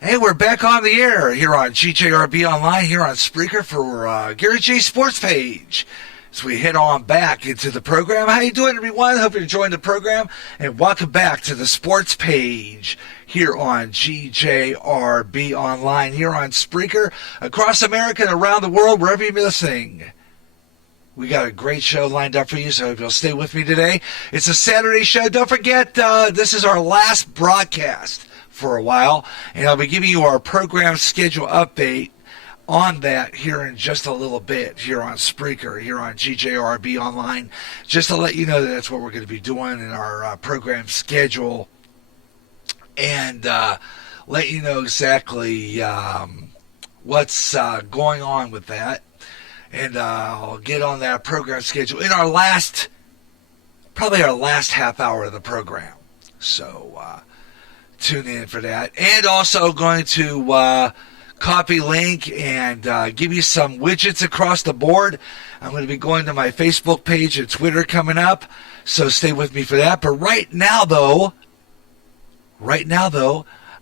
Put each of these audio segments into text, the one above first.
Hey, we're back on the air here on GJRB Online, here on Spreaker for Garyj Sports Page. As we head on back into the program. How you doing, everyone? Hope you're enjoying the program. And welcome back to the Sports Page here on GJRB Online, here on Spreaker, across America and around the world, wherever you're listening. We got a great show lined up for you, so I hope you'll stay with me today. It's a Saturday show. Don't forget, this is our last broadcast for a while, and I'll be giving you our program schedule update on that here in just a little bit here on Spreaker, here on GJRB Online, just to let you know that that's what we're going to be doing in our program schedule, and let you know exactly what's going on with that. And I'll get on that program schedule in probably our last half hour of the program. So tune in for that. And also going to copy link and give you some widgets across the board. I'm going to be going to my Facebook page and Twitter coming up, so stay with me for that. But right now though,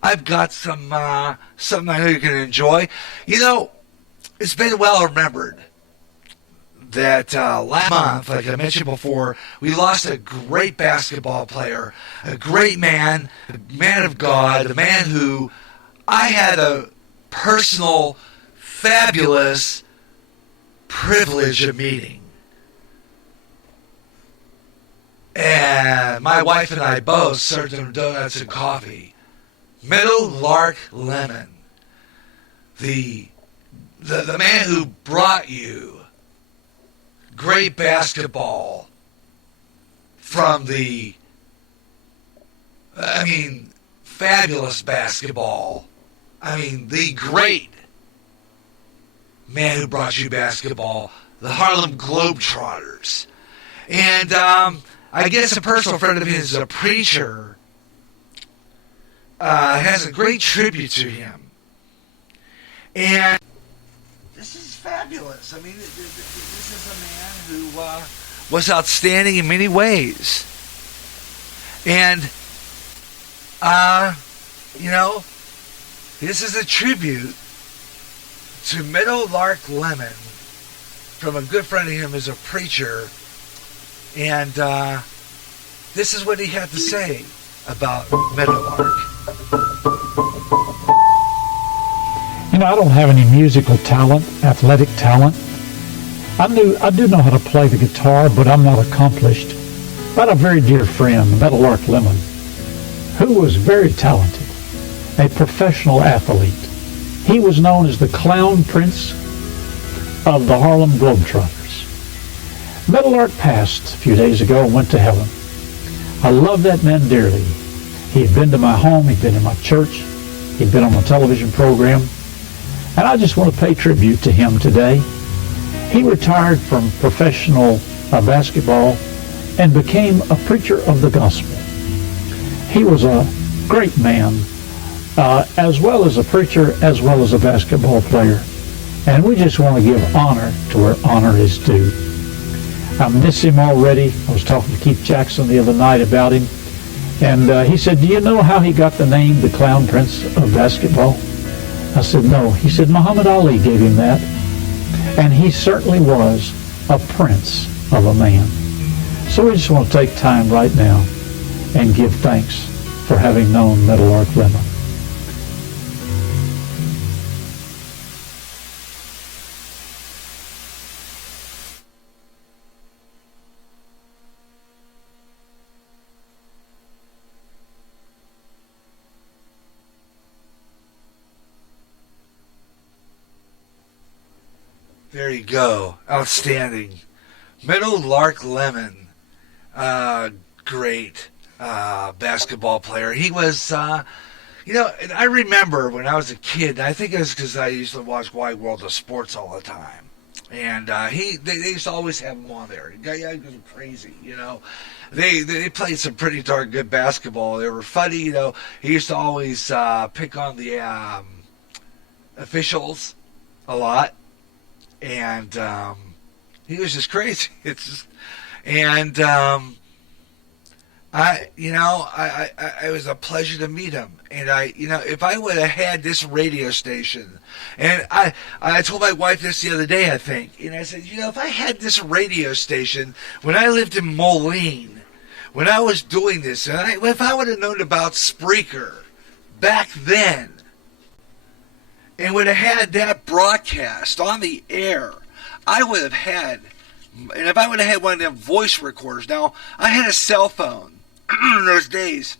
I've got something I know you're going to enjoy. You know, it's been well remembered that last month, like I mentioned before, we lost a great basketball player, a great man, a man of God, a man who I had a personal, fabulous privilege of meeting. And my wife and I both served him donuts and coffee. Meadow Lark Lemon, the man who brought you great basketball from fabulous basketball. The great man who brought you basketball, the Harlem Globetrotters. And I guess a personal friend of his, a preacher, has a great tribute to him. And this is fabulous. This is a man who was outstanding in many ways. And, this is a tribute to Meadow Lark Lemon from a good friend of him who's a preacher. And this is what he had to say about Meadow Lark. I don't have any musical talent, athletic talent. I do know how to play the guitar, but I'm not accomplished. I had a very dear friend, Meadow Lark Lemon, who was very talented, a professional athlete. He was known as the Clown Prince of the Harlem Globetrotters. Meadow Lark passed a few days ago and went to heaven. I love that man dearly. He had been to my home, he'd been in my church, he'd been on my television program, and I just want to pay tribute to him today. He retired from professional basketball and became a preacher of the gospel. He was a great man, as well as a preacher, as well as a basketball player. And we just want to give honor to where honor is due. I miss him already. I was talking to Keith Jackson the other night about him. And he said, do you know how he got the name the Clown Prince of Basketball? I said, no. He said, Muhammad Ali gave him that. And he certainly was a prince of a man. So we just want to take time right now and give thanks for having known Meadow Lark Lemon. There you go. Outstanding. Meadow Lark Lemon. Great basketball player. He was, and I remember when I was a kid, I think it was because I used to watch Wide World of Sports all the time. And they used to always have him on there. Guys was crazy, They played some pretty darn good basketball. They were funny, He used to always pick on the officials a lot. And he was just crazy. It was a pleasure to meet him. And if I would have had this radio station, and I told my wife this the other day, I think, and I said, if I had this radio station when I lived in Moline, when I was doing this, and if I would have known about Spreaker back then, and would have had that broadcast on the air, I would have had, and if I would have had one of them voice recorders. Now, I had a cell phone in those days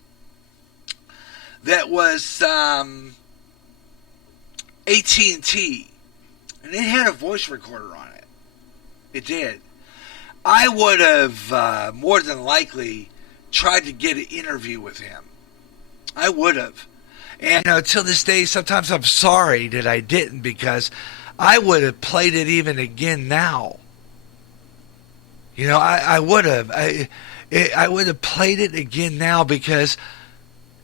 that was AT&T, and it had a voice recorder on it. It did. I would have more than likely tried to get an interview with him. I would have. And till this day, sometimes I'm sorry that I didn't, because I would have played it even again now. I would have. I would have played it again now, because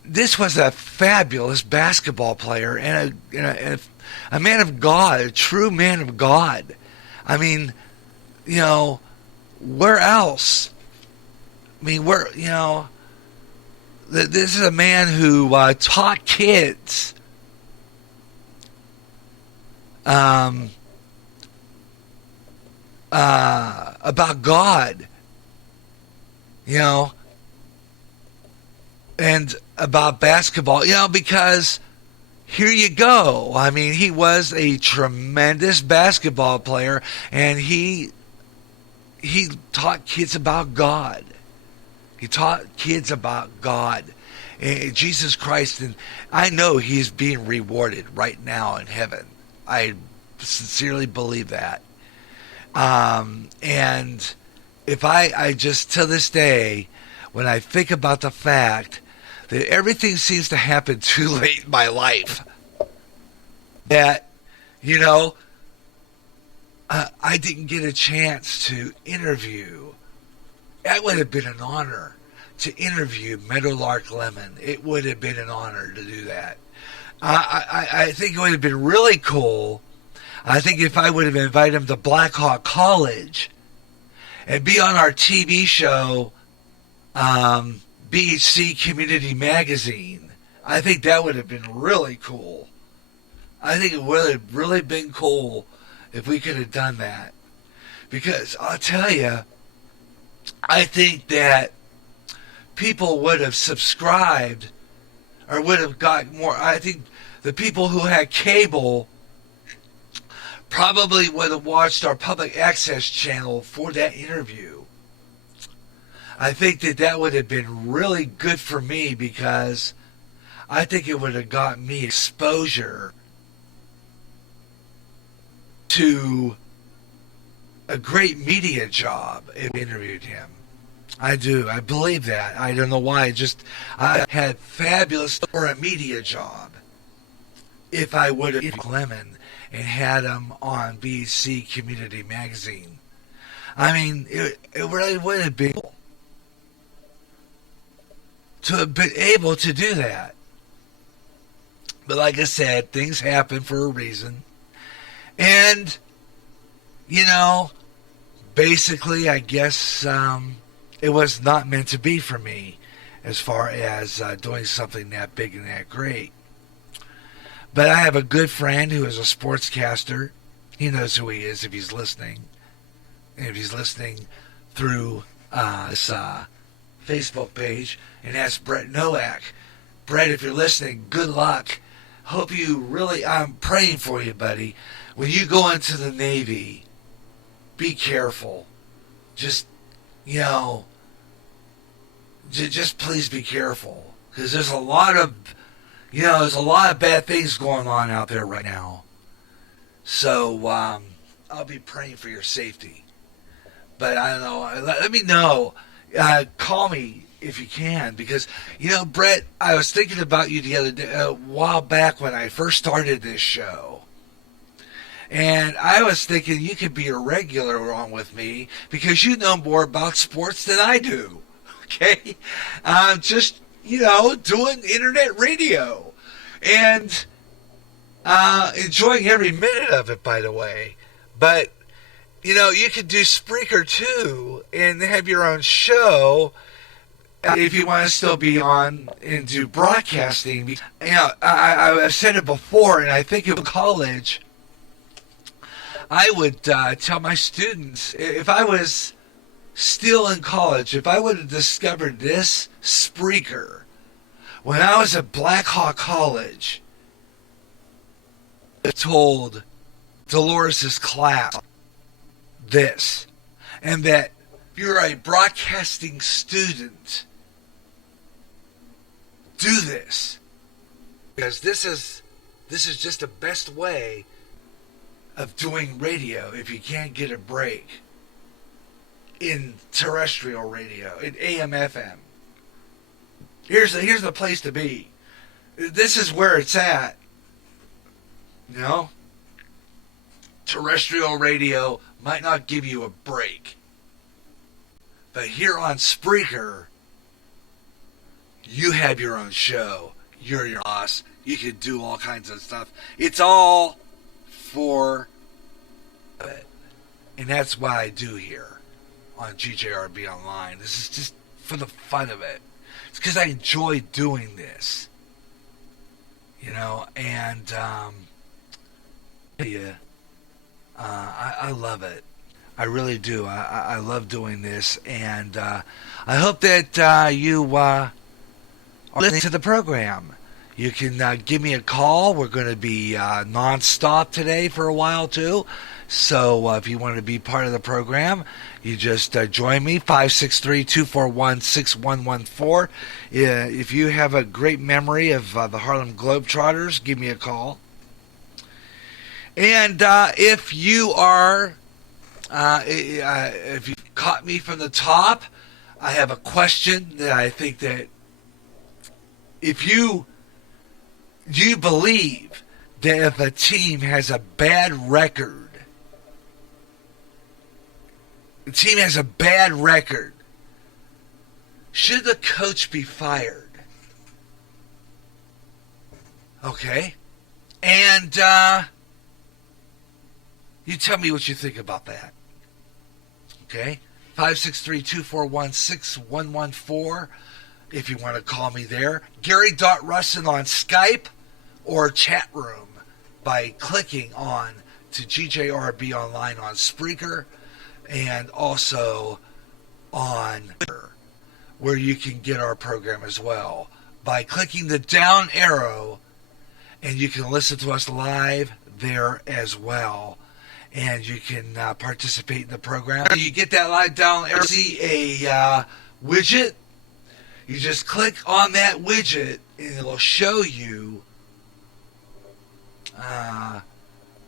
this was a fabulous basketball player and a man of God, a true man of God. I mean, where else? I mean, this is a man who taught kids about God, and about basketball, because here you go. I mean, he was a tremendous basketball player, and he taught kids about God. He taught kids about God, and Jesus Christ, and I know he's being rewarded right now in heaven. I sincerely believe that. And if I just, to this day, when I think about the fact that everything seems to happen too late in my life, that, I didn't get a chance to interview. That would have been an honor to interview Meadowlark Lemon. It would have been an honor to do that. I think it would have been really cool. I think if I would have invited him to Black Hawk College and be on our TV show, BHC Community Magazine, I think that would have been really cool. I think it would have really been cool if we could have done that. Because I'll tell you, I think that people would have subscribed or would have got more. I think the people who had cable probably would have watched our public access channel for that interview. I think that would have been really good for me, because I think it would have got me exposure to a great media job if I interviewed him. I do. I believe that. I don't know why. I had fabulous for a media job if I would have Lemon and had him on BC Community Magazine. I mean, it really would have been cool to have been able to do that. But like I said, things happen for a reason. And, basically, I guess it was not meant to be for me as far as doing something that big and that great. But I have a good friend who is a sportscaster. He knows who he is if he's listening. And if he's listening through this Facebook page, and that's Brett Nowak. Brett, if you're listening, good luck. Hope you really, I'm praying for you, buddy. When you go into the Navy, be careful. Just, just please be careful. Because there's a lot of, bad things going on out there right now. So, I'll be praying for your safety. But I don't know, let me know. Call me if you can, because, Brett, I was thinking about you the other day, a while back when I first started this show. And I was thinking you could be a regular on with me because you know more about sports than I do. Okay? Just, doing internet radio. And enjoying every minute of it, by the way. But, you could do Spreaker too and have your own show. if you want to still be on into broadcasting, I've said it before, and I think in college, I would tell my students, if I was still in college, if I would have discovered this Spreaker when I was at Black Hawk College, I told Dolores' class this, and that if you're a broadcasting student, do this, because this is just the best way of doing radio if you can't get a break in terrestrial radio, in AM FM. Here's the place to be. This is where it's at. You know? Terrestrial radio might not give you a break. But here on Spreaker, you have your own show. You're your boss. You can do all kinds of stuff. It's all for it. And that's what I do here on GJRB Online. This is just for the fun of it. It's because I enjoy doing this. You know, and I love it. I really do. I love doing this, and I hope that you are listening to the program. You can give me a call. We're going to be nonstop today for a while, too. So if you want to be part of the program, you just join me, 563-241-6114. If you have a great memory of the Harlem Globetrotters, give me a call. And if you are, if you caught me from the top, I have a question that I think that do you believe that if a team has a bad record, should the coach be fired? Okay. And you tell me what you think about that. Okay? 563-241-6114 if you want to call me there. Gary.Russin on Skype or chat room by clicking on to GJRB Online on Spreaker, and also on Twitter, where you can get our program as well by clicking the down arrow, and you can listen to us live there as well. And you can participate in the program. You get that live down arrow, see a widget. You just click on that widget, and it'll show you.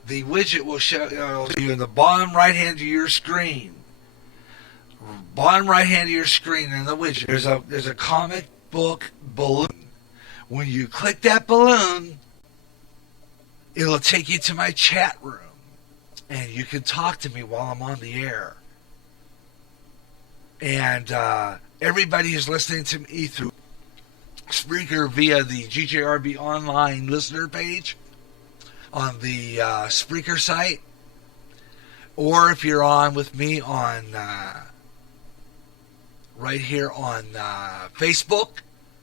The widget will show you in the bottom right hand of your screen. Bottom right hand of your screen in the widget, there's a comic book balloon. When you click that balloon, it'll take you to my chat room. And you can talk to me while I'm on the air. And everybody who's listening to me through Spreaker via the GJRB Online listener page on the Spreaker site, or if you're on with me on right here on Facebook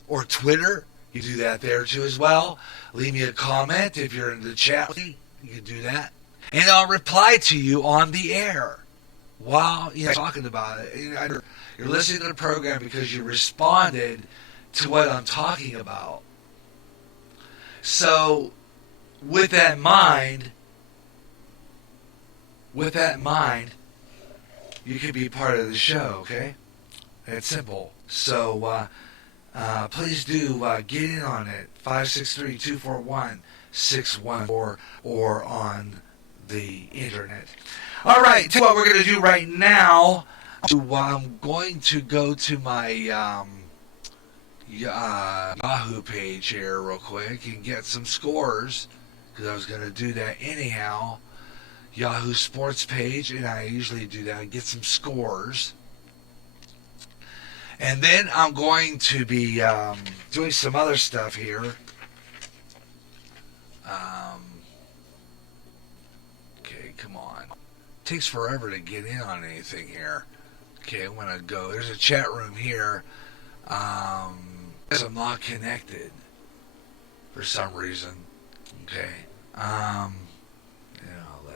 or Twitter, you do that there too as well. Leave me a comment if you're in the chat. You can do that. And I'll reply to you on the air while you're talking about it. You're listening to the program because you responded to what I'm talking about. So, with that in mind, you can be part of the show, okay? It's simple. So, please do get in on it. 563-241-6114 or on the internet. All right, tell you what we're going to do right now. I'm going to go to my Yahoo page here real quick and get some scores, because I was going to do that anyhow. Yahoo Sports page, and I usually do that. I get some scores. And then I'm going to be doing some other stuff here. Okay, come on. It takes forever to get in on anything here. Okay, I'm going to go. There's a chat room here Because I'm not connected for some reason. Okay.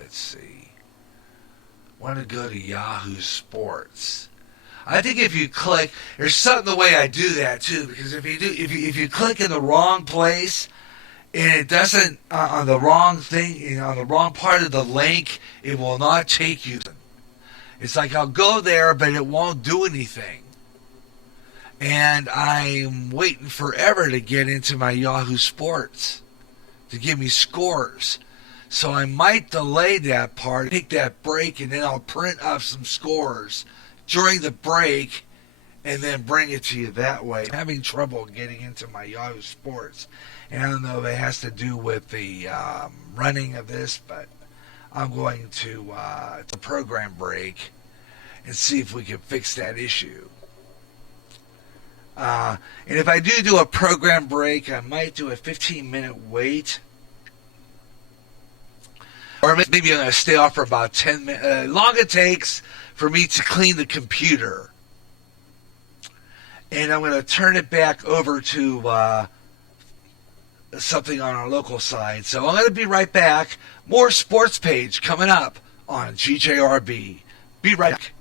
Let's see. Want to go to Yahoo Sports. I think if you click, there's something the way I do that too, because if you click in the wrong place and it doesn't on the wrong thing, on the wrong part of the link, it will not take you. It's like I'll go there, but it won't do anything. And I'm waiting forever to get into my Yahoo Sports to give me scores. So I might delay that part, take that break, and then I'll print up some scores during the break and then bring it to you that way. I'm having trouble getting into my Yahoo Sports. And I don't know if it has to do with the running of this, but I'm going to the program break and see if we can fix that issue. And if I do a program break, I might do a 15-minute wait. Or maybe I'm going to stay off for about 10 minutes. Long it takes for me to clean the computer. And I'm going to turn it back over to something on our local side. So I'm going to be right back. More Sports Page coming up on GJRB. Be right back.